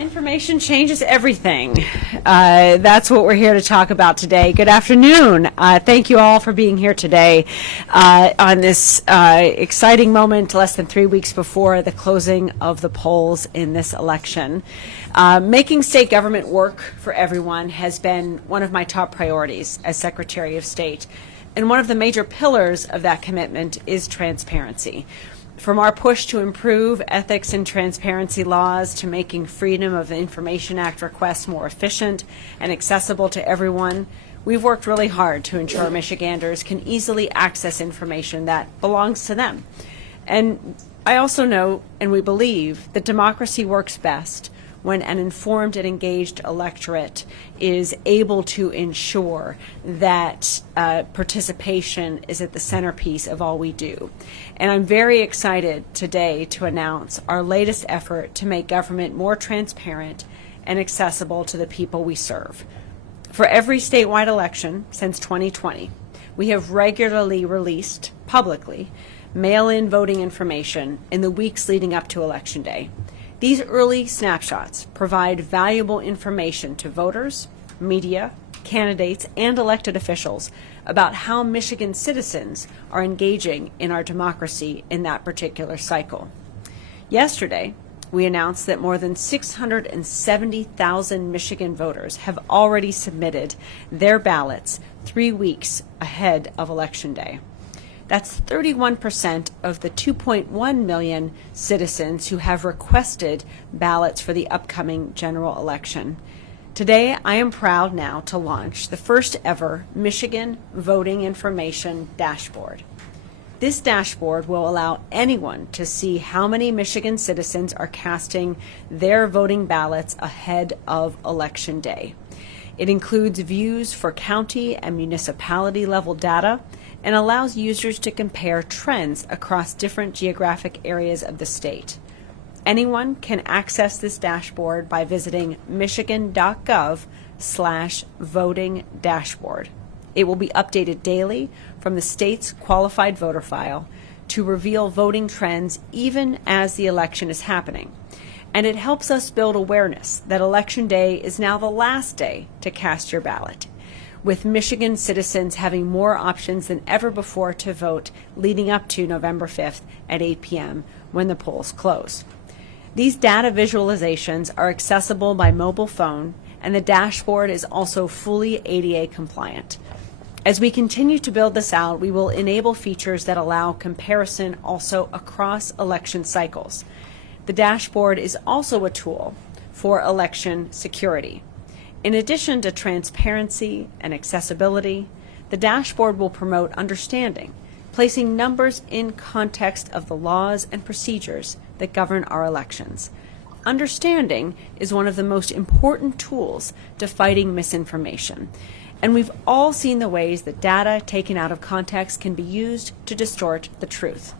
Information changes everything. That's what we're here to talk about today. Good afternoon. Thank you all for being here today on this exciting moment less than 3 weeks before the closing of the polls in this election. Making state government work for everyone has been one of my top priorities as Secretary of State. And one of the major pillars of that commitment is transparency. From our push to improve ethics and transparency laws to making Freedom of Information Act requests more efficient and accessible to everyone, we've worked really hard to ensure Michiganders can easily access information that belongs to them. And I also know, and we believe, that democracy works best when an informed and engaged electorate is able to ensure that participation is at the centerpiece of all we do. And I'm very excited today to announce our latest effort to make government more transparent and accessible to the people we serve. For every statewide election since 2020, we have regularly released publicly mail-in voting information in the weeks leading up to Election Day. These early snapshots provide valuable information to voters, media, candidates, and elected officials about how Michigan citizens are engaging in our democracy in that particular cycle. Yesterday, we announced that more than 670,000 Michigan voters have already submitted their ballots 3 weeks ahead of Election Day. That's 31% of the 2.1 million citizens who have requested ballots for the upcoming general election. Today, I am proud now to launch the first ever Michigan Voting Information Dashboard. This dashboard will allow anyone to see how many Michigan citizens are casting their voting ballots ahead of Election Day. It includes views for county and municipality level data and allows users to compare trends across different geographic areas of the state. Anyone can access this dashboard by visiting michigan.gov/voting dashboard. It will be updated daily from the state's qualified voter file to reveal voting trends even as the election is happening. And it helps us build awareness that Election Day is now the last day to cast your ballot, with Michigan citizens having more options than ever before to vote leading up to November 5th at 8 p.m. when the polls close. These data visualizations are accessible by mobile phone, and the dashboard is also fully ADA compliant. As we continue to build this out, we will enable features that allow comparison also across election cycles. The dashboard is also a tool for election security. In addition to transparency and accessibility, the dashboard will promote understanding, placing numbers in context of the laws and procedures that govern our elections. Understanding is one of the most important tools to fighting misinformation, and we've all seen the ways that data taken out of context can be used to distort the truth.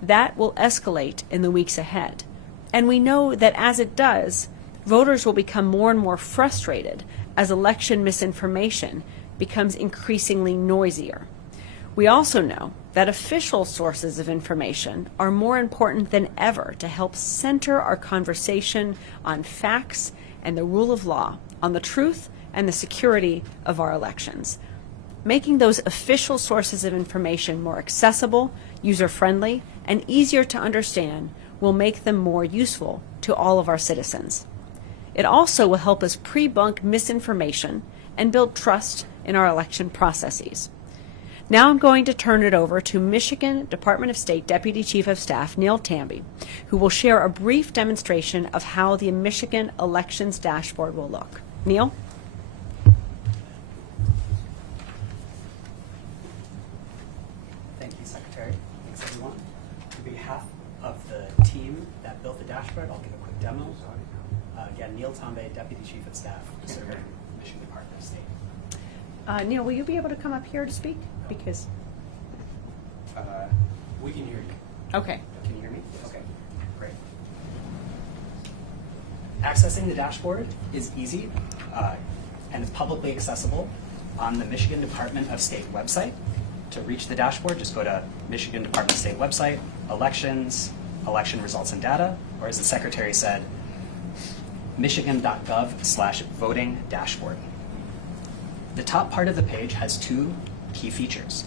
That will escalate in the weeks ahead, and we know that as it does, voters will become more and more frustrated as election misinformation becomes increasingly noisier. We also know that official sources of information are more important than ever to help center our conversation on facts and the rule of law, on the truth and the security of our elections. Making those official sources of information more accessible, user-friendly, and easier to understand will make them more useful to all of our citizens. It also will help us pre-bunk misinformation and build trust in our election processes. Now I'm going to turn it over to Michigan Department of State Deputy Chief of Staff Neil Tamby, who will share a brief demonstration of how the Michigan Elections Dashboard will look. Neil? Thank you, Secretary. Thanks, everyone. On behalf of the team that built the dashboard, I'll give a quick demo. Again, Neil Tamby, Deputy Chief of Staff, serving Michigan Department of State. Neil, will you be able to come up here to speak? Because we can hear you. okay. Can you hear me? Okay, great. Accessing the dashboard is easy and is publicly accessible on the Michigan Department of State website. To reach the dashboard, just go to Michigan Department of State website, elections, election results and data, or as the Secretary said, michigan.gov/voting dashboard. The top part of the page has two key features.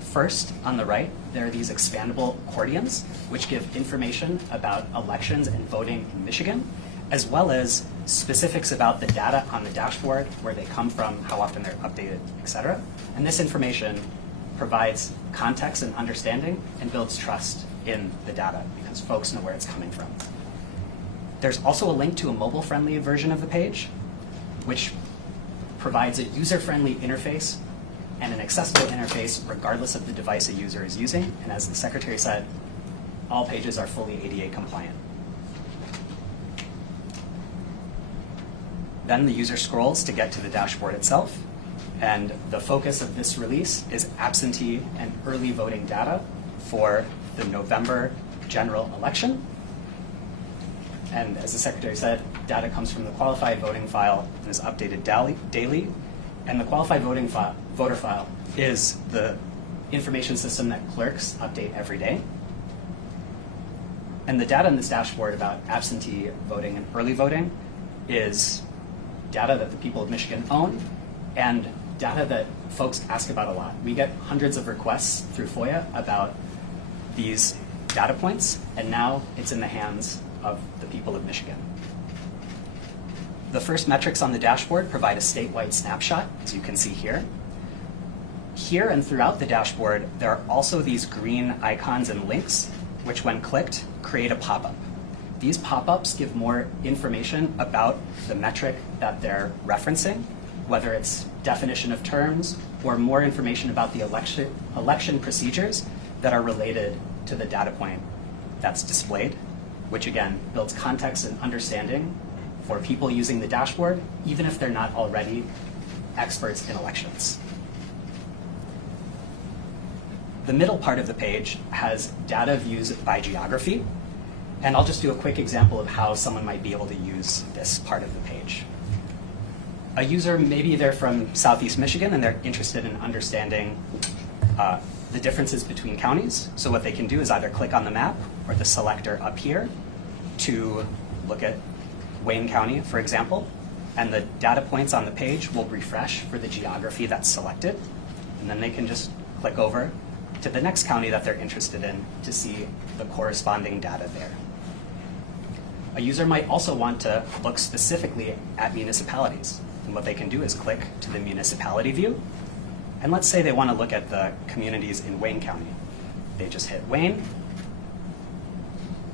First, on the right, there are these expandable accordions, which give information about elections and voting in Michigan, as well as specifics about the data on the dashboard, where they come from, how often they're updated, etc. And this information provides context and understanding and builds trust in the data because folks know where it's coming from. There's also a link to a mobile-friendly version of the page, which provides a user-friendly interface and an accessible interface regardless of the device a user is using. And as the Secretary said, all pages are fully ADA compliant. Then the user scrolls to get to the dashboard itself. And the focus of this release is absentee and early voting data for the November general election. And as the Secretary said, data comes from the qualified voting file and is updated daily. And the qualified voter file is the information system that clerks update every day. And the data in this dashboard about absentee voting and early voting is data that the people of Michigan own and data that folks ask about a lot. We get hundreds of requests through FOIA about these data points, and now it's in the hands of the people of Michigan. The first metrics on the dashboard provide a statewide snapshot, as you can see here. Here and throughout the dashboard, there are also these green icons and links, which when clicked, create a pop-up. These pop-ups give more information about the metric that they're referencing, whether it's definition of terms or more information about the election procedures that are related to the data point that's displayed, which again builds context and understanding for people using the dashboard, even if they're not already experts in elections. The middle part of the page has data views by geography, and I'll just do a quick example of how someone might be able to use this part of the page. A user, maybe they're from Southeast Michigan and they're interested in understanding the differences between counties. So what they can do is either click on the map or the selector up here to look at Wayne County, for example, and the data points on the page will refresh for the geography that's selected, and then they can just click over to the next county that they're interested in to see the corresponding data there. A user might also want to look specifically at municipalities, and what they can do is click to the municipality view, and let's say they want to look at the communities in Wayne County. They just hit Wayne,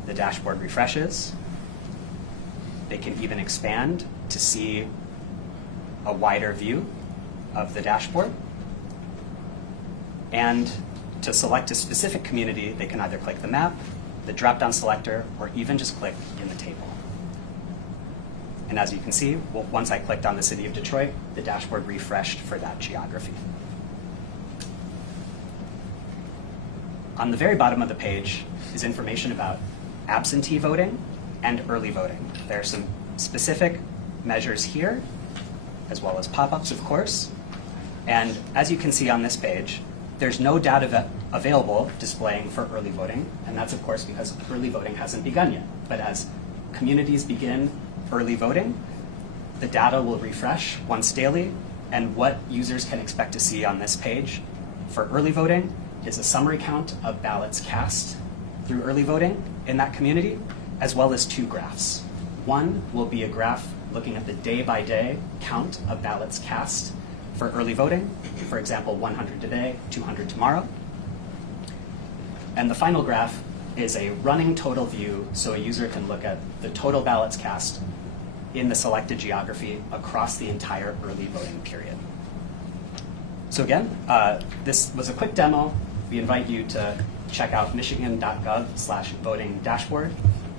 the dashboard refreshes. They can even expand to see a wider view of the dashboard. And to select a specific community, they can either click the map, the drop-down selector, or even just click in the table. And as you can see, once I clicked on the city of Detroit, the dashboard refreshed for that geography. On the very bottom of the page is information about absentee voting and early voting. There are some specific measures here, as well as pop-ups, of course. And as you can see on this page, there's no data available displaying for early voting, and that's of course because early voting hasn't begun yet. But as communities begin early voting, the data will refresh once daily, and what users can expect to see on this page for early voting is a summary count of ballots cast through early voting in that community, as well as two graphs. One will be a graph looking at the day-by-day count of ballots cast for early voting, for example, 100 today, 200 tomorrow. And the final graph is a running total view, so a user can look at the total ballots cast in the selected geography across the entire early voting period. So again, this was a quick demo. We invite you to check out michigan.gov/voting dashboard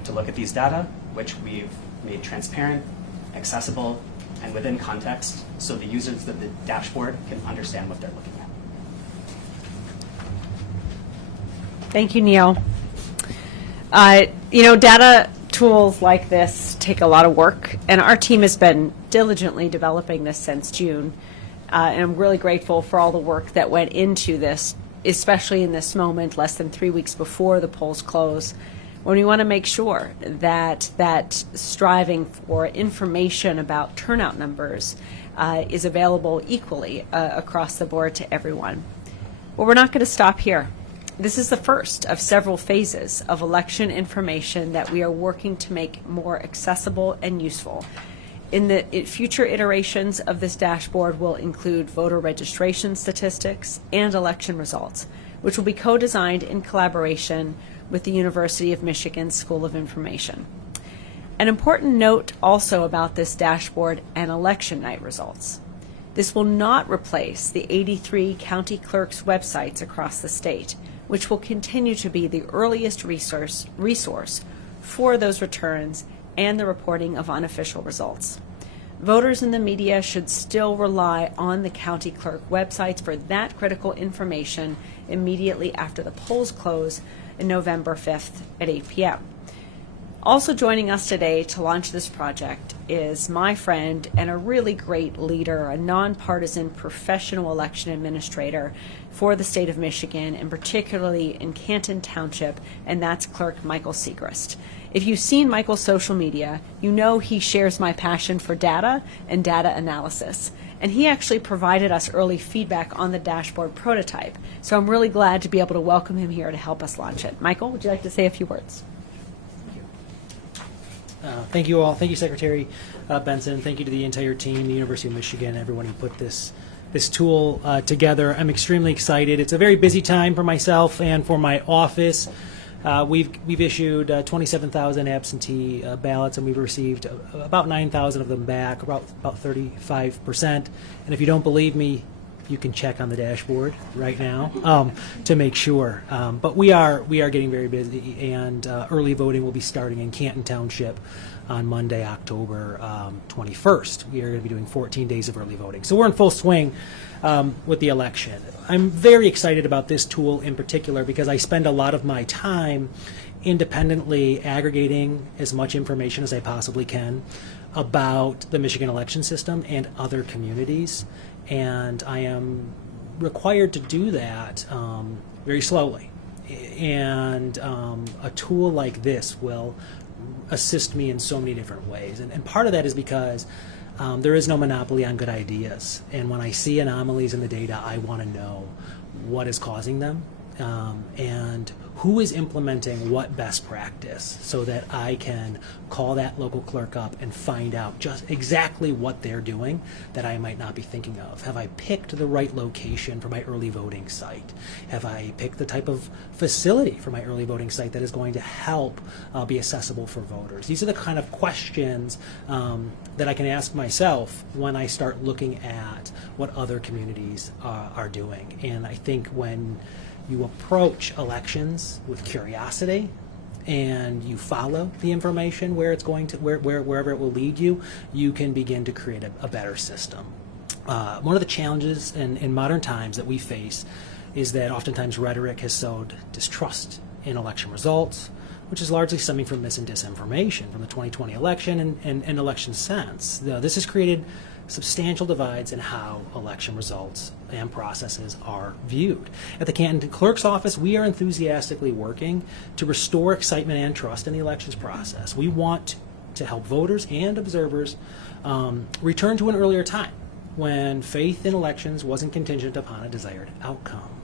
to look at these data, which we've made transparent, accessible, and within context, so the users of the dashboard can understand what they're looking at. Thank you, Neil. Data tools like this take a lot of work, and our team has been diligently developing this since June. And I'm really grateful for all the work that went into this, especially in this moment, less than 3 weeks before the polls close, when we want to make sure that striving for information about turnout numbers is available equally across the board to everyone. Well, we're not going to stop here. This is the first of several phases of election information that we are working to make more accessible and useful. In the future iterations of this dashboard will include voter registration statistics and election results, which will be co-designed in collaboration with the University of Michigan School of Information. An important note also about this dashboard and election night results. This will not replace the 83 county clerks' websites across the state, which will continue to be the earliest resource for those returns and the reporting of unofficial results. Voters and the media should still rely on the county clerk websites for that critical information immediately after the polls close in November 5th at 8 p.m. Also joining us today to launch this project is my friend and a really great leader, a nonpartisan professional election administrator for the state of Michigan, and particularly in Canton Township, and that's Clerk Michael Segrist. If you've seen Michael's social media, you know he shares my passion for data and data analysis. And he actually provided us early feedback on the dashboard prototype. So I'm really glad to be able to welcome him here to help us launch it. Michael, would you like to say a few words? Thank you all. Thank you, Secretary Benson. Thank you to the entire team, the University of Michigan, everyone who put this tool together. I'm extremely excited. It's a very busy time for myself and for my office. We've issued 27,000 absentee ballots, and we've received about 9,000 of them back, about 35%. And if you don't believe me, you can check on the dashboard right now to make sure. But we are getting very busy, and early voting will be starting in Canton Township on Monday, October 21st. We are going to be doing 14 days of early voting. So we're in full swing with the election. I'm very excited about this tool in particular because I spend a lot of my time independently aggregating as much information as I possibly can about the Michigan election system and other communities. And I am required to do that very slowly. And a tool like this will assist me in so many different ways. And part of that is because there is no monopoly on good ideas. And when I see anomalies in the data, I want to know what is causing them and who is implementing what best practice so that I can call that local clerk up and find out just exactly what they're doing that I might not be thinking of. Have I picked the right location for my early voting site? Have I picked the type of facility for my early voting site that is going to help be accessible for voters? These are the kind of questions that I can ask myself when I start looking at what other communities are doing. And I think when you approach elections with curiosity and you follow the information where it's going to wherever it will lead you, you can begin to create a better system. One of the challenges in modern times that we face is that oftentimes rhetoric has sowed distrust in election results, which is largely stemming from mis and disinformation from the 2020 election and election since. This has created substantial divides in how election results and processes are viewed. At the Canton Clerk's Office, we are enthusiastically working to restore excitement and trust in the elections process. We want to help voters and observers return to an earlier time when faith in elections wasn't contingent upon a desired outcome.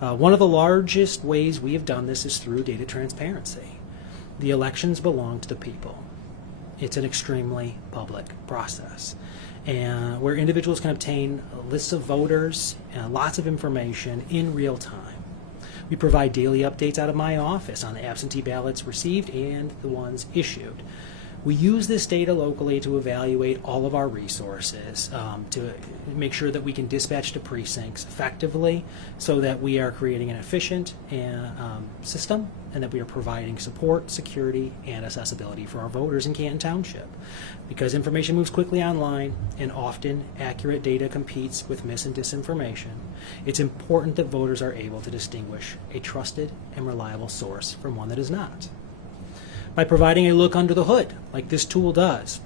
One of the largest ways we have done this is through data transparency. The elections belong to the people. It's an extremely public process, and where individuals can obtain lists of voters and lots of information in real time. We provide daily updates out of my office on the absentee ballots received and the ones issued. We use this data locally to evaluate all of our resources to make sure that we can dispatch to precincts effectively so that we are creating an efficient system and that we are providing support, security, and accessibility for our voters in Canton Township. Because information moves quickly online and often accurate data competes with mis and disinformation, it's important that voters are able to distinguish a trusted and reliable source from one that is not. By providing a look under the hood, like this tool does,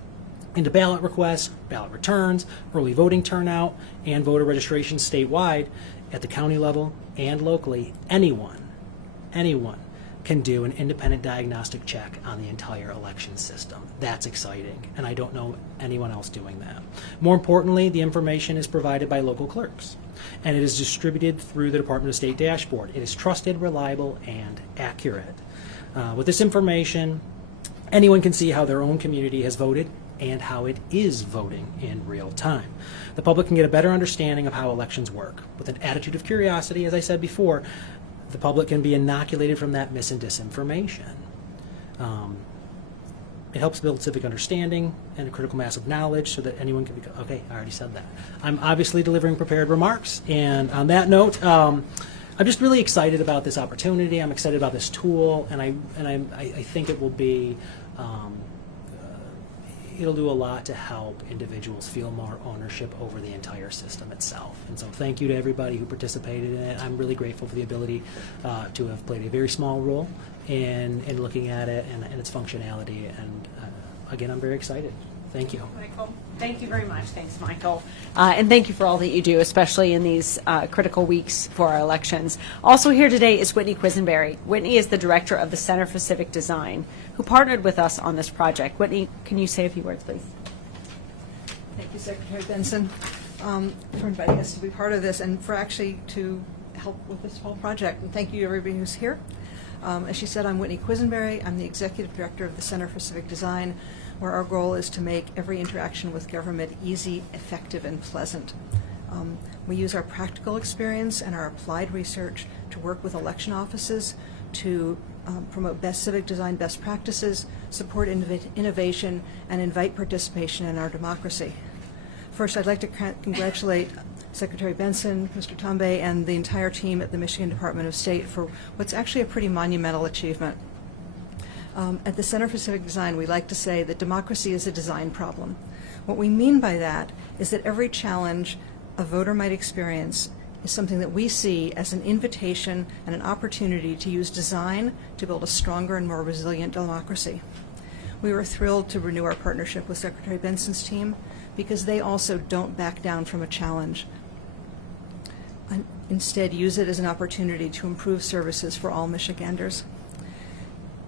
into ballot requests, ballot returns, early voting turnout, and voter registration statewide, at the county level and locally, anyone can do an independent diagnostic check on the entire election system. That's exciting, and I don't know anyone else doing that. More importantly, the information is provided by local clerks, and it is distributed through the Department of State dashboard. It is trusted, reliable, and accurate. With this information, anyone can see how their own community has voted and how it is voting in real time. The public can get a better understanding of how elections work. With an attitude of curiosity, as I said before, the public can be inoculated from that mis and disinformation. It helps build civic understanding and a critical mass of knowledge so that anyone can become, okay, I already said that. I'm obviously delivering prepared remarks, and on that note, I'm just really excited about this opportunity. I'm excited about this tool, and I think it will be, it'll do a lot to help individuals feel more ownership over the entire system itself. And so thank you to everybody who participated in it. I'm really grateful for the ability to have played a very small role in looking at it and its functionality. And again, I'm very excited. Thank you. Michael, thank you very much. Thanks, Michael. And thank you for all that you do, especially in these critical weeks for our elections. Also here today is Whitney Quisenberry. Whitney is the director of the Center for Civic Design, who partnered with us on this project. Whitney, can you say a few words, please? Thank you, Secretary Benson, for inviting us to be part of this and for actually to help with this whole project. And thank you to everybody who's here. As she said, I'm Whitney Quisenberry. I'm the executive director of the Center for Civic Design, where our goal is to make every interaction with government easy, effective, and pleasant. We use our practical experience and our applied research to work with election offices to promote best civic design best practices, support innovation, and invite participation in our democracy. First, I'd like to congratulate Secretary Benson, Mr. Tombe, and the entire team at the Michigan Department of State for what's actually a pretty monumental achievement. At the Center for Civic Design, we like to say that democracy is a design problem. What we mean by that is that every challenge a voter might experience is something that we see as an invitation and an opportunity to use design to build a stronger and more resilient democracy. We were thrilled to renew our partnership with Secretary Benson's team because they also don't back down from a challenge. Instead, use it as an opportunity to improve services for all Michiganders.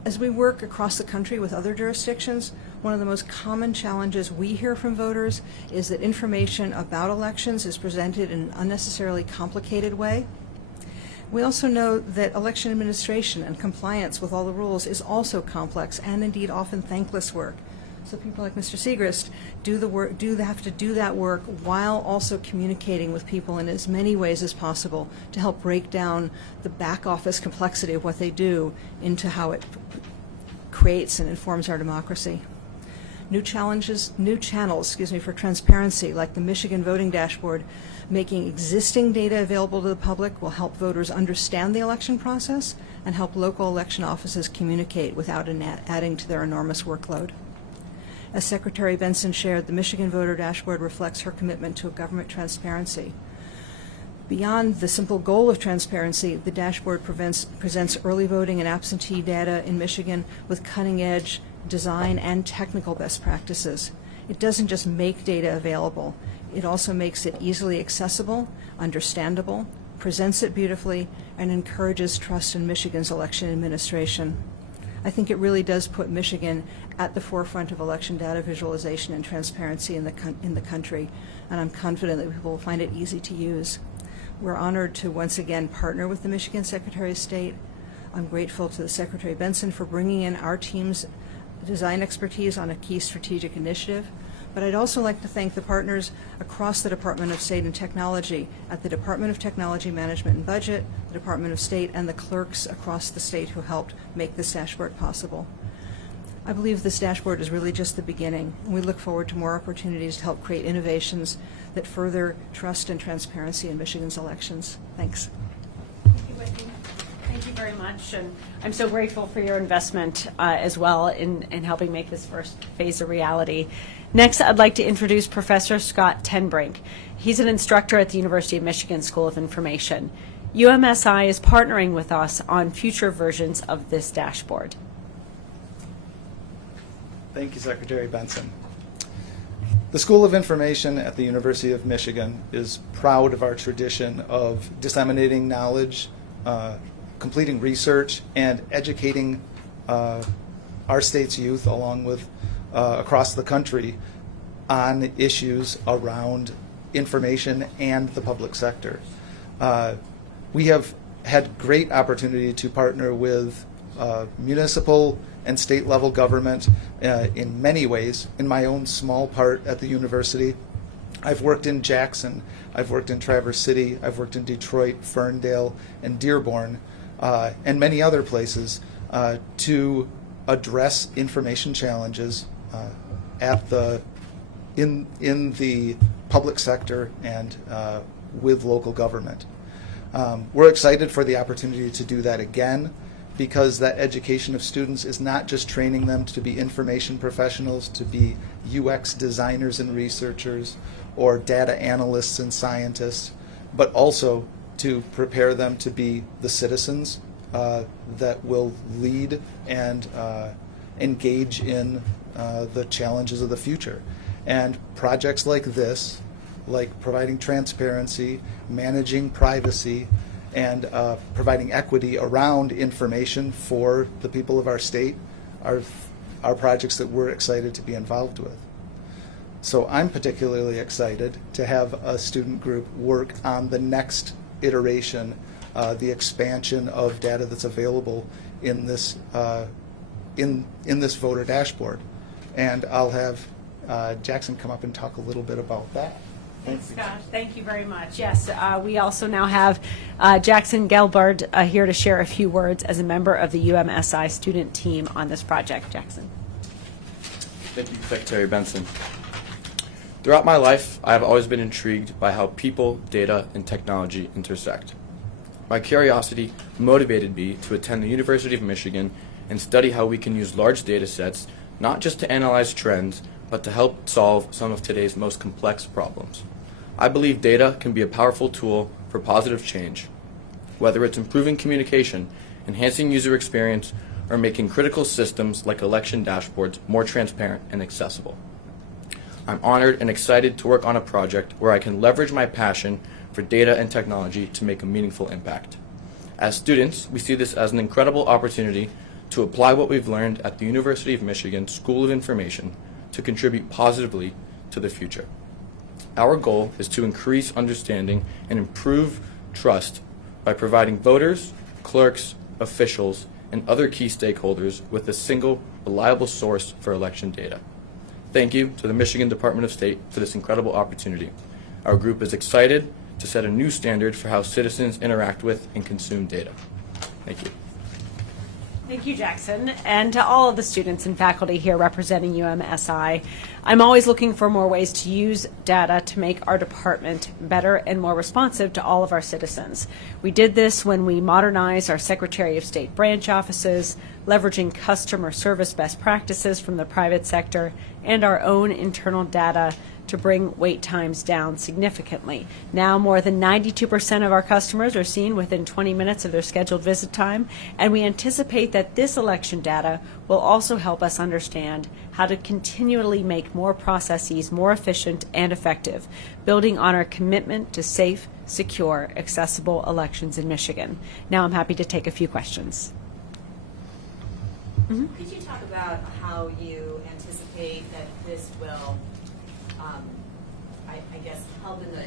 As we work across the country with other jurisdictions, one of the most common challenges we hear from voters is that information about elections is presented in an unnecessarily complicated way. We also know that election administration and compliance with all the rules is also complex and indeed often thankless work. So people like Mr. Segrist have to do that work while also communicating with people in as many ways as possible to help break down the back office complexity of what they do into how it creates and informs our democracy. New channels, for transparency, like the Michigan Voting Dashboard, making existing data available to the public will help voters understand the election process and help local election offices communicate without adding to their enormous workload. As Secretary Benson shared, the Michigan Voter Dashboard reflects her commitment to government transparency. Beyond the simple goal of transparency, the dashboard presents early voting and absentee data in Michigan with cutting-edge design and technical best practices. It doesn't just make data available, it also makes it easily accessible, understandable, presents it beautifully, and encourages trust in Michigan's election administration. I think it really does put Michigan at the forefront of election data visualization and transparency in the country, and I'm confident that people will find it easy to use. We're honored to once again partner with the Michigan Secretary of State. I'm grateful to the Secretary Benson for bringing in our team's design expertise on a key strategic initiative. But I'd also like to thank the partners across the Department of State and Technology at the Department of Technology Management and Budget, the Department of State, and the clerks across the state who helped make this dashboard possible. I believe this dashboard is really just the beginning, and we look forward to more opportunities to help create innovations that further trust and transparency in Michigan's elections. Thanks. Thank you, Whitney. Thank you very much, and I'm so grateful for your investment as well in helping make this first phase a reality. Next, I'd like to introduce Professor Scott Tenbrink. He's an instructor at the University of Michigan School of Information. UMSI is partnering with us on future versions of this dashboard. Thank you, Secretary Benson. The School of Information at the University of Michigan is proud of our tradition of disseminating knowledge, completing research and educating our state's youth, along with across the country, on issues around information and the public sector. We have had great opportunity to partner with municipal and state level government in many ways. In my own small part at the university, I've worked in Jackson, I've worked in Traverse City, I've worked in Detroit, Ferndale, and Dearborn, and many other places to address information challenges in the public sector and with local government. We're excited for the opportunity to do that again, because that education of students is not just training them to be information professionals, to be UX designers and researchers, or data analysts and scientists, but also to prepare them to be the citizens that will lead and engage in the challenges of the future. And projects like this, like providing transparency, managing privacy, and providing equity around information for the people of our state are projects that we're excited to be involved with. So I'm particularly excited to have a student group work on the next iteration, the expansion of data that's available in this voter dashboard. And I'll have Jackson come up and talk a little bit about that. Thanks, Scott. Thank you very much. Yes, we also now have Jackson Gelbard here to share a few words as a member of the UMSI student team on this project. Jackson. Thank you, Secretary Benson. Throughout my life, I have always been intrigued by how people, data, and technology intersect. My curiosity motivated me to attend the University of Michigan and study how we can use large data sets not just to analyze trends, but to help solve some of today's most complex problems. I believe data can be a powerful tool for positive change, whether it's improving communication, enhancing user experience, or making critical systems like election dashboards more transparent and accessible. I'm honored and excited to work on a project where I can leverage my passion for data and technology to make a meaningful impact. As students, we see this as an incredible opportunity to apply what we've learned at the University of Michigan School of Information to contribute positively to the future. Our goal is to increase understanding and improve trust by providing voters, clerks, officials, and other key stakeholders with a single, reliable source for election data. Thank you to the Michigan Department of State for this incredible opportunity. Our group is excited to set a new standard for how citizens interact with and consume data. Thank you. Thank you, Jackson, and to all of the students and faculty here representing UMSI. I'm always looking for more ways to use data to make our department better and more responsive to all of our citizens. We did this when we modernized our Secretary of State branch offices, leveraging customer service best practices from the private sector and our own internal data to bring wait times down significantly. Now more than 92% of our customers are seen within 20 minutes of their scheduled visit time, and we anticipate that this election data will also help us understand how to continually make more processes more efficient and effective, building on our commitment to safe, secure, accessible elections in Michigan. Now I'm happy to take a few questions. Could you talk about how you anticipate that this will I guess, help in the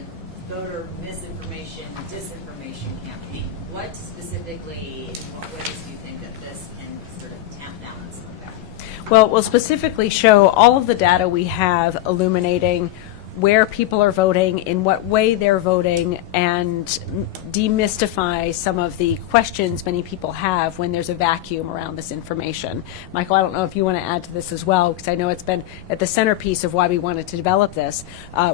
voter misinformation, disinformation campaign? What specifically, in what ways do you think that this can sort of tamp down on some of that? Well, we'll specifically show all of the data we have illuminating where people are voting, in what way they're voting, and demystify some of the questions many people have when there's a vacuum around this information. Michael, I don't know if you want to add to this as well, because I know it's been at the centerpiece of why we wanted to develop this.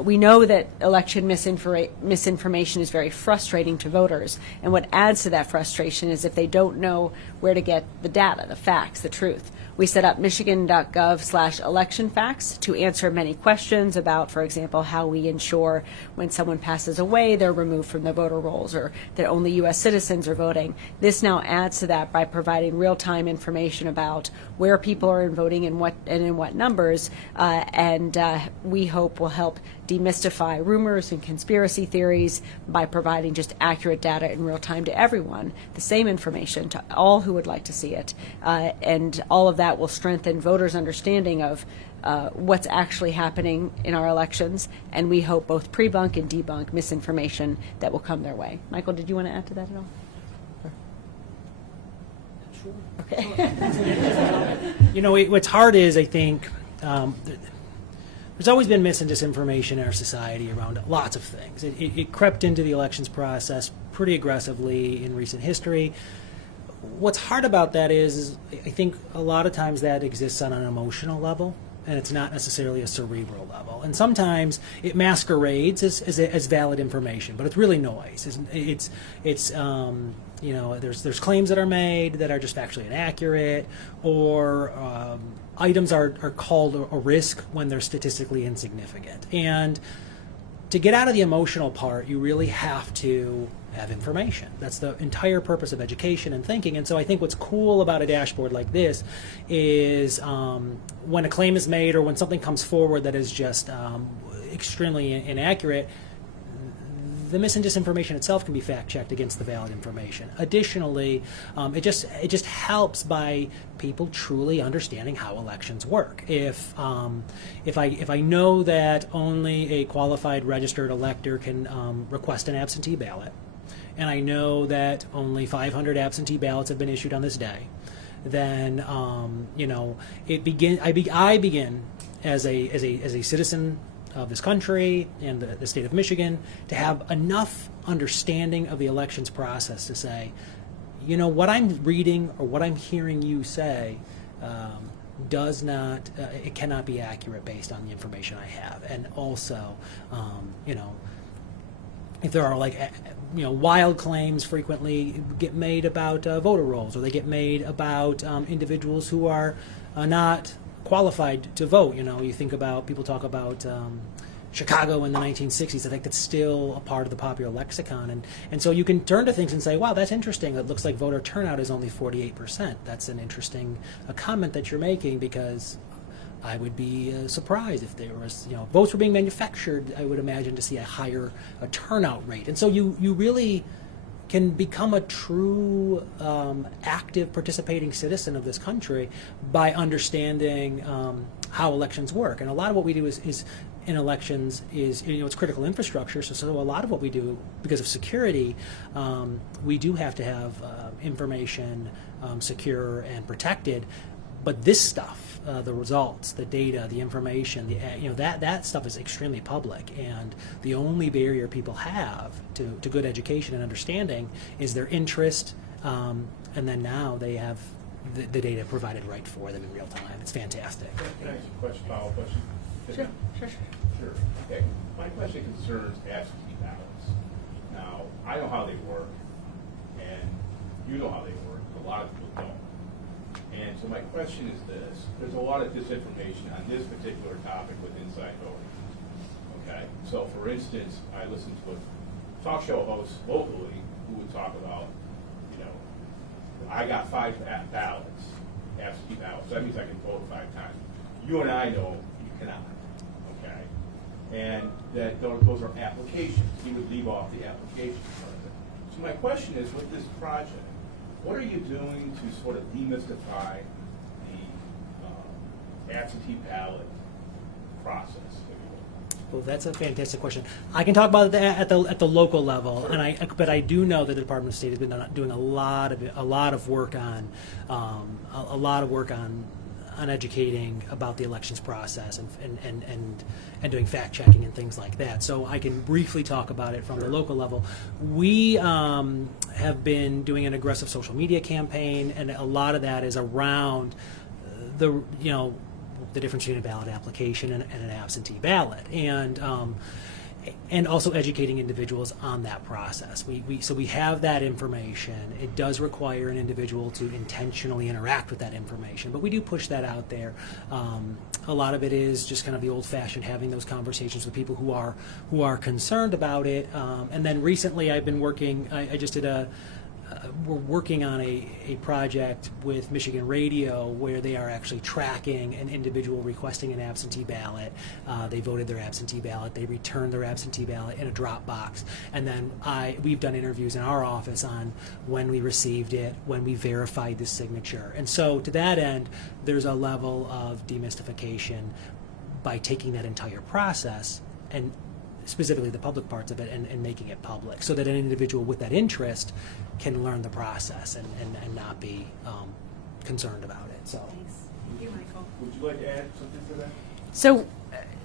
We know that election misinformation is very frustrating to voters, and what adds to that frustration is if they don't know where to get the data, the facts, the truth. We set up michigan.gov/election-facts to answer many questions about, for example, how we ensure when someone passes away, they're removed from the voter rolls, or that only U.S. citizens are voting. This now adds to that by providing real-time information about where people are voting and in what numbers, and we hope will help demystify rumors and conspiracy theories by providing just accurate data in real time to everyone, the same information to all who would like to see it, and all of that will strengthen voters' understanding of what's actually happening in our elections, and we hope both pre-bunk and debunk misinformation that will come their way. Michael, did you want to add to that at all? Sure. Okay. You know, what's hard is, I think, there's always been mis and disinformation in our society around lots of things. It crept into the elections process pretty aggressively in recent history. What's hard about that is I think a lot of times that exists on an emotional level, and it's not necessarily a cerebral level. And sometimes it masquerades as valid information, but it's really noise. It's you know, there's claims that are made that are just factually inaccurate, or items are called a risk when they're statistically insignificant. And to get out of the emotional part, you really have to have information. That's the entire purpose of education and thinking. And so I think what's cool about a dashboard like this is when a claim is made or when something comes forward that is just extremely inaccurate, the mis and disinformation itself can be fact-checked against the valid information. Additionally, it just helps by people truly understanding how elections work. If I know that only a qualified registered elector can request an absentee ballot, and I know that only 500 absentee ballots have been issued on this day, then you know, I begin as a citizen of this country and the state of Michigan to have enough understanding of the elections process to say, you know, what I'm reading or what I'm hearing you say it cannot be accurate based on the information I have. And also, you know, if there are wild claims frequently get made about voter rolls, or they get made about individuals who are not qualified to vote. You know, you think about, people talk about Chicago in the 1960s. I think that's still a part of the popular lexicon. And so you can turn to things and say, wow, that's interesting. It looks like voter turnout is only 48%. That's an interesting comment that you're making, because I would be surprised if there was, you know, votes were being manufactured, I would imagine, to see a higher turnout rate. And so you really can become a true active participating citizen of this country by understanding how elections work. And a lot of what we do is in elections is, you know, it's critical infrastructure. So a lot of what we do, because of security, we do have to have information secure and protected. But this stuff, the results, the data, the information, you know, that stuff is extremely public, and the only barrier people have to good education and understanding is their interest, and then now they have the data provided right for them in real time. It's fantastic. Can I ask a question, follow-up question? Sure. Okay. My question concerns absentee ballots. Now, I know how they work, and you know how they work, but a lot of people don't. And so my question is this: there's a lot of disinformation on this particular topic with inside voting. Okay? So for instance, I listened to a talk show host locally who would talk about, you know, I got 5 ballots, absentee ballots. So that means I can vote 5 times. You and I know you cannot. Okay? And that those are applications. He would leave off the application part of it. So my question is, with this project, what are you doing to sort of demystify the absentee ballot process, if you will? Well, that's a fantastic question. I can talk about that at the local level, and but I do know that the Department of State has been doing a lot of work on educating about the elections process and doing fact checking and things like that. So I can briefly talk about it from the local level. We have been doing an aggressive social media campaign, and a lot of that is around the difference between a ballot application and an absentee ballot, and also educating individuals on that process. So we have that information. It does require an individual to intentionally interact with that information, but we do push that out there. A lot of it is just kind of the old-fashioned, having those conversations with people who are concerned about it. And then recently, I've been working. I just did we're working on a project with Michigan Radio where they are actually tracking an individual requesting an absentee ballot. They voted their absentee ballot. They returned their absentee ballot in a drop box. And then we've done interviews in our office on when we received it, when we verified the signature. And so to that end, there's a level of demystification by taking that entire process and specifically the public parts of it and making it public so that an individual with that interest can learn the process and not be concerned about it. So, Thank you, Michael. Would you like to add something to that? So,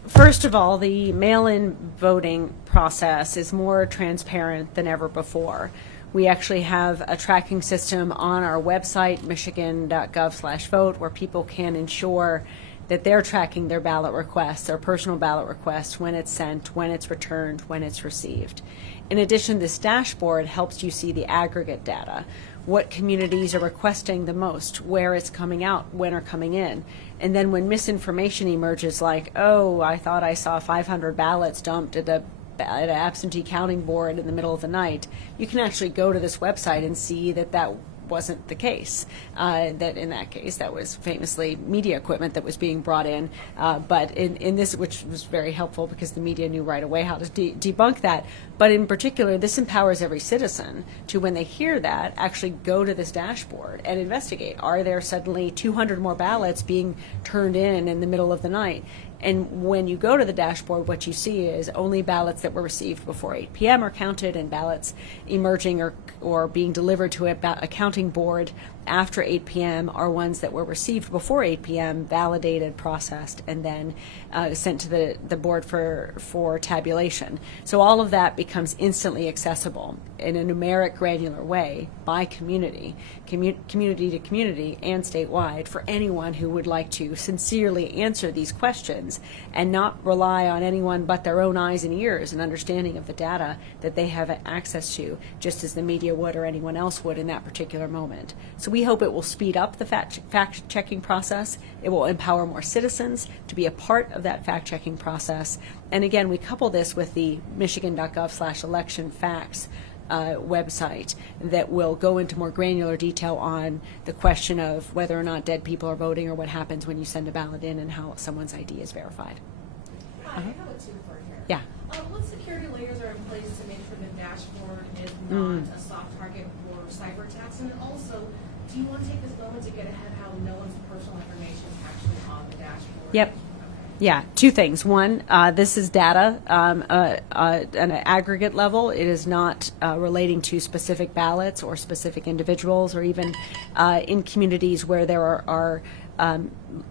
first of all, the mail-in voting process is more transparent than ever before. We actually have a tracking system on our website, michigan.gov/vote, where people can ensure that they're tracking their ballot requests, their personal ballot requests, when it's sent, when it's returned, when it's received. In addition, this dashboard helps you see the aggregate data. What communities are requesting the most, where it's coming out, when are coming in. And then when misinformation emerges like, oh, I thought I saw 500 ballots dumped at an absentee counting board in the middle of the night, you can actually go to this website and see that that wasn't the case. That in that case, that was famously media equipment that was being brought in. But in this, which was very helpful because the media knew right away how to debunk that. But in particular, this empowers every citizen to, when they hear that, actually go to this dashboard and investigate. Are there suddenly 200 more ballots being turned in the middle of the night? And when you go to the dashboard, what you see is only ballots that were received before 8 p.m. are counted, and ballots emerging or being delivered to a counting board after 8 p.m. are ones that were received before 8 p.m., validated, processed, and then sent to the board for tabulation. So all of that becomes instantly accessible in a numeric, granular way by community to community, and statewide for anyone who would like to sincerely answer these questions and not rely on anyone but their own eyes and ears and understanding of the data that they have access to, just as the media would or anyone else would in that particular moment. So we hope it will speed up the fact-checking process. It will empower more citizens to be a part of that fact-checking process. And again, we couple this with the michigan.gov/election facts website that will go into more granular detail on the question of whether or not dead people are voting or what happens when you send a ballot in and how someone's ID is verified. Hi, I have a two-part here. Yeah. What security layers are in place to make sure the dashboard is not a soft target for cyber attacks? And also, do you want to take this moment to get ahead how no one's personal information is actually on the dashboard? Yep. Yeah, two things. One, this is data at an aggregate level. It is not relating to specific ballots or specific individuals, or even in communities where there are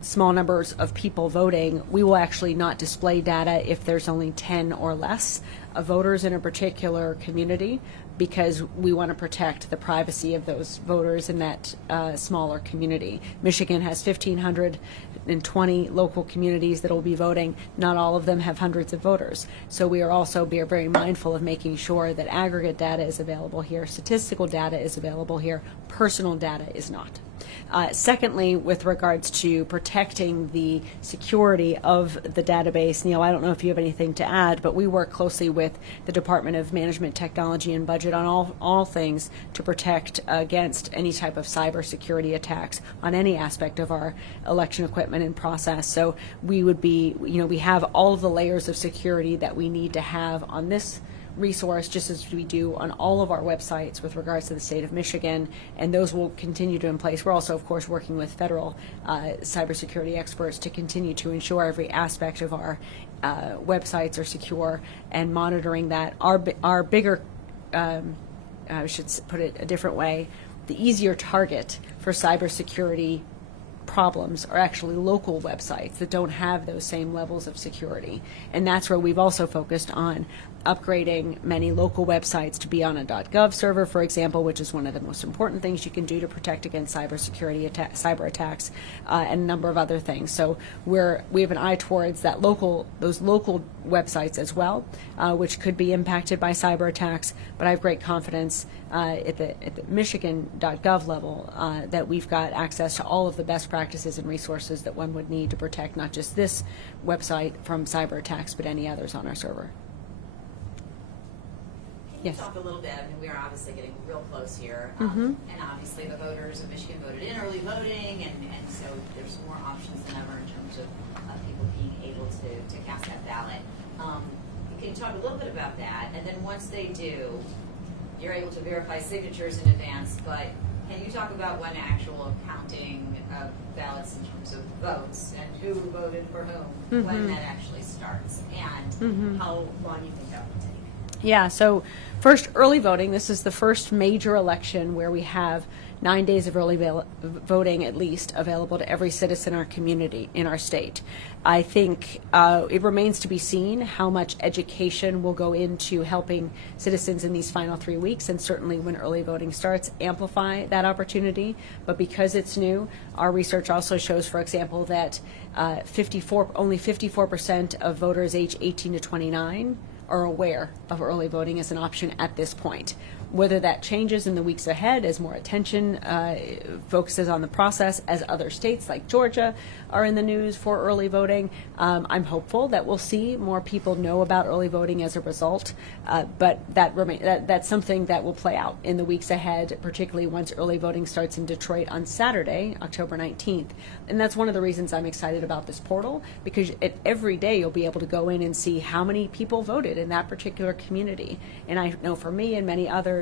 small numbers of people voting. We will actually not display data if there's only 10 or less voters in a particular community, because we want to protect the privacy of those voters in that smaller community. Michigan has 1,520 local communities that will be voting. Not all of them have hundreds of voters. So we are also very mindful of making sure that aggregate data is available here, statistical data is available here, personal data is not. Secondly, with regards to protecting the security of the database, Neil, I don't know if you have anything to add, but we work closely with the Department of Management, Technology, and Budget on all things to protect against any type of cybersecurity attacks on any aspect of our election equipment and process. So we would be, we have all of the layers of security that we need to have on this resource, just as we do on all of our websites with regards to the state of Michigan, and those will continue to in place. We're also, of course, working with federal cybersecurity experts to continue to ensure every aspect of our websites are secure and monitoring that. Our bigger, I should put it a different way, the easier target for cybersecurity problems are actually local websites that don't have those same levels of security. And that's where we've also focused on upgrading many local websites to be on a .gov server, for example, which is one of the most important things you can do to protect against cyber attacks, and a number of other things. So we have an eye towards those local websites as well, which could be impacted by cyber attacks. But I have great confidence at the Michigan.gov level that we've got access to all of the best practices and resources that one would need to protect not just this website from cyber attacks, but any others on our server. you Yes. talk a little bit, I mean, we are obviously getting real close here. Mhm. And obviously the voters of Michigan voted in early voting, and so there's more options than ever in terms of people being able to cast that ballot. Can you talk a little bit about that? And then once they do, you're able to verify signatures in advance, but can you talk about when actual counting of ballots in terms of votes and who voted for whom, when that actually starts, and how long you think that will take? Yeah, so first, early voting. This is the first major election where we have 9 days of early voting, at least, available to every citizen in our community, in our state. I think it remains to be seen how much education will go into helping citizens in these final 3 weeks, and certainly when early voting starts, amplify that opportunity. But because it's new, our research also shows, for example, that only 54% of voters age 18 to 29 are aware of early voting as an option at this point. Whether that changes in the weeks ahead as more attention focuses on the process, as other states like Georgia are in the news for early voting, I'm hopeful that we'll see more people know about early voting as a result. But that's something that will play out in the weeks ahead, particularly once early voting starts in Detroit on Saturday, October 19th. And that's one of the reasons I'm excited about this portal, because every day you'll be able to go in and see how many people voted in that particular community. And I know for me and many others,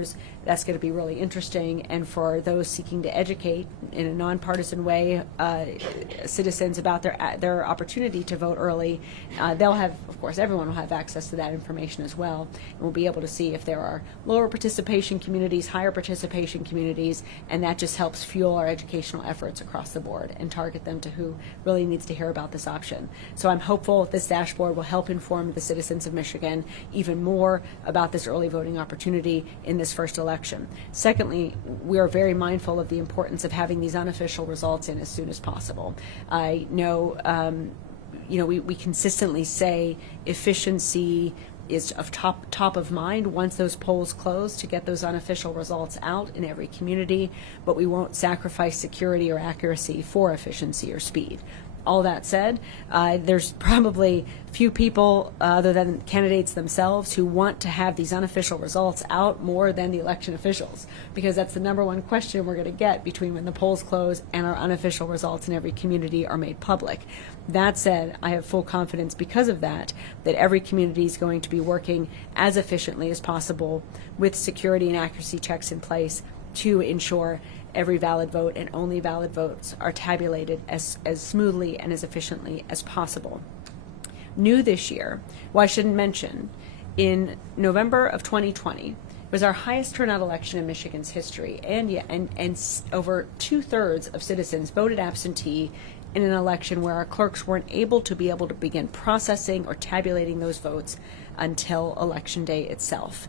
that's going to be really interesting. And for those seeking to educate in a nonpartisan way citizens about their opportunity to vote early, they'll have, of course, everyone will have access to that information as well. And we'll be able to see if there are lower participation communities, higher participation communities, and that just helps fuel our educational efforts across the board and target them to who really needs to hear about this option. So I'm hopeful this dashboard will help inform the citizens of Michigan even more about this early voting opportunity in this first election. Secondly, we are very mindful of the importance of having these unofficial results in as soon as possible. I know, we consistently say efficiency is of top of mind once those polls close to get those unofficial results out in every community, but we won't sacrifice security or accuracy for efficiency or speed. All that said, there's probably few people other than candidates themselves who want to have these unofficial results out more than the election officials, because that's the number one question we're going to get between when the polls close and our unofficial results in every community are made public. That said, I have full confidence because of that every community is going to be working as efficiently as possible with security and accuracy checks in place to ensure every valid vote and only valid votes are tabulated as smoothly and as efficiently as possible. New this year, well, I shouldn't mention, in November of 2020, was our highest turnout election in Michigan's history, and over 2/3 of citizens voted absentee in an election where our clerks weren't able to begin processing or tabulating those votes until Election Day itself.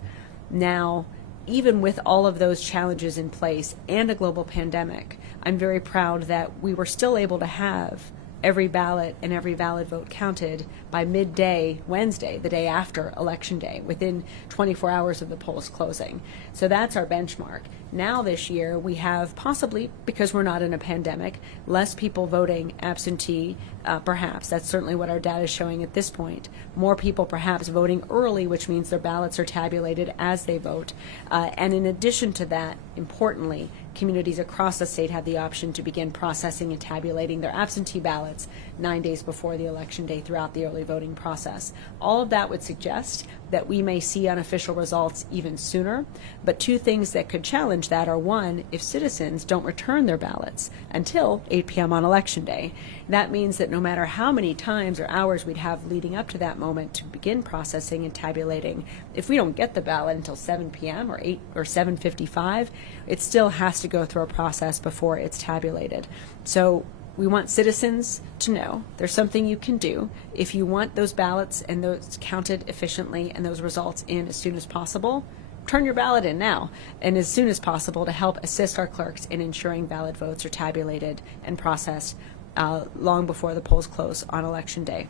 Now, even with all of those challenges in place and a global pandemic, I'm very proud that we were still able to have every ballot and every valid vote counted by midday Wednesday, the day after Election Day, within 24 hours of the polls closing. So that's our benchmark. Now this year we have, possibly because we're not in a pandemic, less people voting absentee, perhaps. That's certainly what our data is showing at this point. More people perhaps voting early, which means their ballots are tabulated as they vote. And in addition to that, importantly, communities across the state have the option to begin processing and tabulating their absentee ballots 9 days before the election day throughout the early voting process. All of that would suggest that we may see unofficial results even sooner, but two things that could challenge that are, one, if citizens don't return their ballots until 8 p.m. on Election Day, that means that no matter how many times or hours we'd have leading up to that moment to begin processing and tabulating, if we don't get the ballot until 7 p.m. or 8 or 7:55, it still has to go through a process before it's tabulated. So we want citizens to know there's something you can do if you want those ballots and those counted efficiently and those results in as soon as possible. Turn your ballot in now and as soon as possible to help assist our clerks in ensuring valid votes are tabulated and processed long before the polls close on Election Day.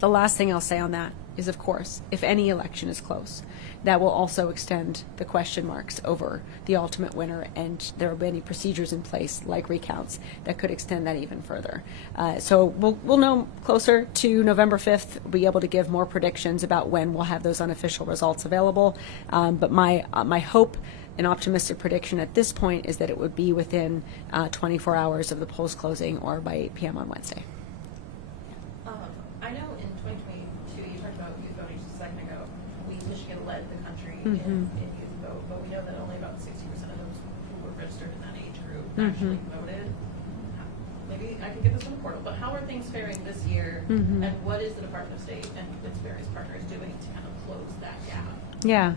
The last thing I'll say on that is, of course, if any election is close, that will also extend the question marks over the ultimate winner, and there will be any procedures in place, like recounts, that could extend that even further. So we'll know closer to November 5th, we'll be able to give more predictions about when we'll have those unofficial results available. But my hope and optimistic prediction at this point is that it would be within 24 hours of the polls closing, or by 8 p.m. on Wednesday. I know in 2022, you talked about youth voting just a second ago. Michigan led the country Mm-hmm. in youth vote, but we know that only about 60% of those who were registered in that age group actually voted. Maybe I could get this on the portal, but how are things faring this year, Mm-hmm. and what is the Department of State and its various partners doing to kind of close that gap? Yeah,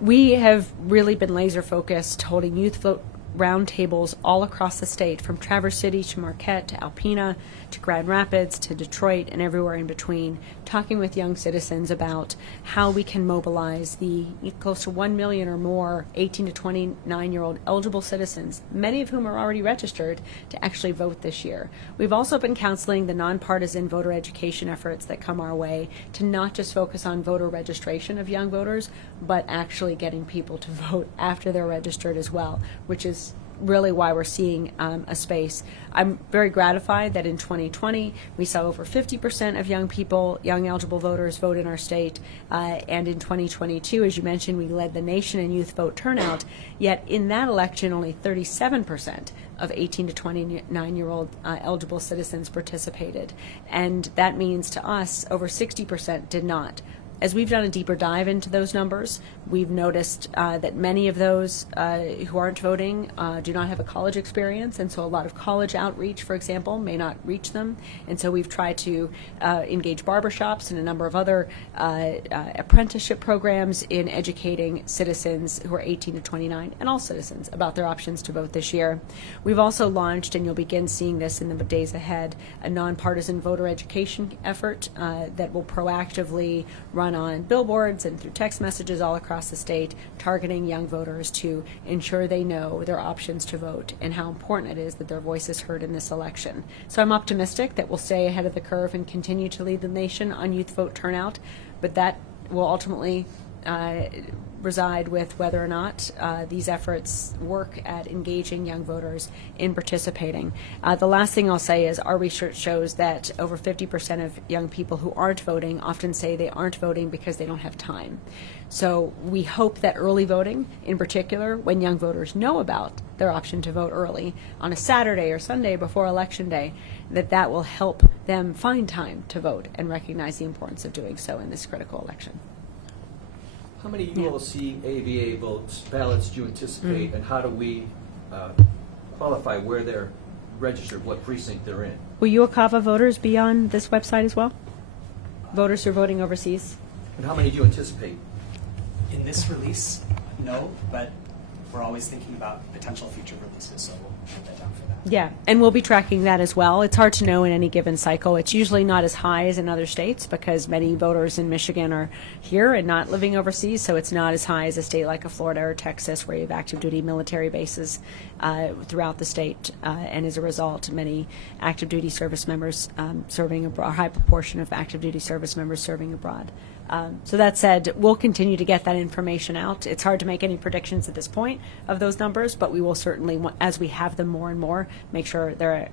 we have really been laser focused holding youth vote roundtables all across the state, from Traverse City to Marquette to Alpena to Grand Rapids to Detroit and everywhere in between, talking with young citizens about how we can mobilize the close to 1 million or more 18 to 29-year-old eligible citizens, many of whom are already registered, to actually vote this year. We've also been counseling the nonpartisan voter education efforts that come our way to not just focus on voter registration of young voters, but actually getting people to vote after they're registered as well, which is really why we're seeing a space. I'm very gratified that in 2020 we saw over 50% of young people, young eligible voters, vote in our state, and in 2022, as you mentioned, we led the nation in youth vote turnout, yet in that election only 37% of 18 to 29-year-old eligible citizens participated, and that means to us over 60% did not. As we've done a deeper dive into those numbers, we've noticed that many of those who aren't voting do not have a college experience, and so a lot of college outreach, for example, may not reach them. And so we've tried to engage barbershops and a number of other apprenticeship programs in educating citizens who are 18 to 29, and all citizens, about their options to vote this year. We've also launched, and you'll begin seeing this in the days ahead, a nonpartisan voter education effort that will proactively run on billboards and through text messages all across the state, targeting young voters to ensure they know their options to vote and how important it is that their voice is heard in this election. So I'm optimistic that we'll stay ahead of the curve and continue to lead the nation on youth vote turnout, but that will ultimately reside with whether or not these efforts work at engaging young voters in participating. The last thing I'll say is our research shows that over 50% of young people who aren't voting often say they aren't voting because they don't have time. So we hope that early voting, in particular, when young voters know about their option to vote early on a Saturday or Sunday before Election Day, that will help them find time to vote and recognize the importance of doing so in this critical election. How many ULC AVA ballots do you anticipate, and how do we qualify where they're registered, what precinct they're in? Will UOCAVA voters be on this website as well? Voters who are voting overseas? And how many do you anticipate? In this release, no, but we're always thinking about potential future releases, so we'll put that down for that. Yeah, and we'll be tracking that as well. It's hard to know in any given cycle. It's usually not as high as in other states because many voters in Michigan are here and not living overseas, so it's not as high as a state like a Florida or Texas where you have active duty military bases throughout the state, and as a result, many active duty service members serving abroad, a high proportion of active duty service members serving abroad. So that said, we'll continue to get that information out. It's hard to make any predictions at this point of those numbers, but we will certainly, as we have them more and more, make sure they're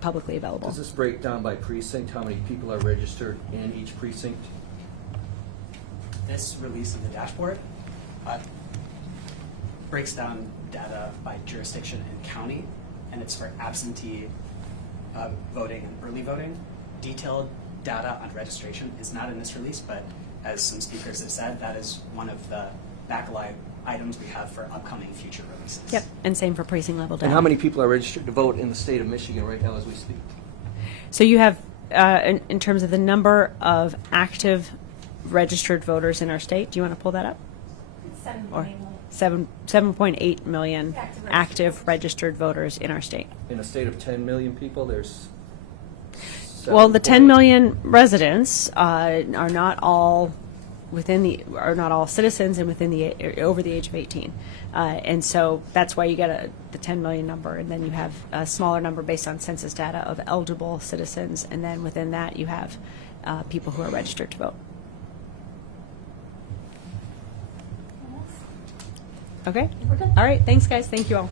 publicly available. Does this break down by precinct? How many people are registered in each precinct? This release of the dashboard breaks down data by jurisdiction and county, and it's for absentee voting and early voting. Detailed data on registration is not in this release, but as some speakers have said, that is one of the backlog items we have for upcoming future releases. Yep, and same for precinct level data. And how many people are registered to vote in the state of Michigan right now as we speak? So you have, in terms of the number of active registered voters in our state, do you want to pull that up? 7.8 million active registered voters in our state. In a state of 10 million people, there's... Well, the 10 million residents are not all within the, or not all citizens, and within the over the age of 18. And so that's why you get the 10 million number, and then you have a smaller number based on census data of eligible citizens, and then within that you have people who are registered to vote. Okay. All right. Thanks, guys. Thank you all.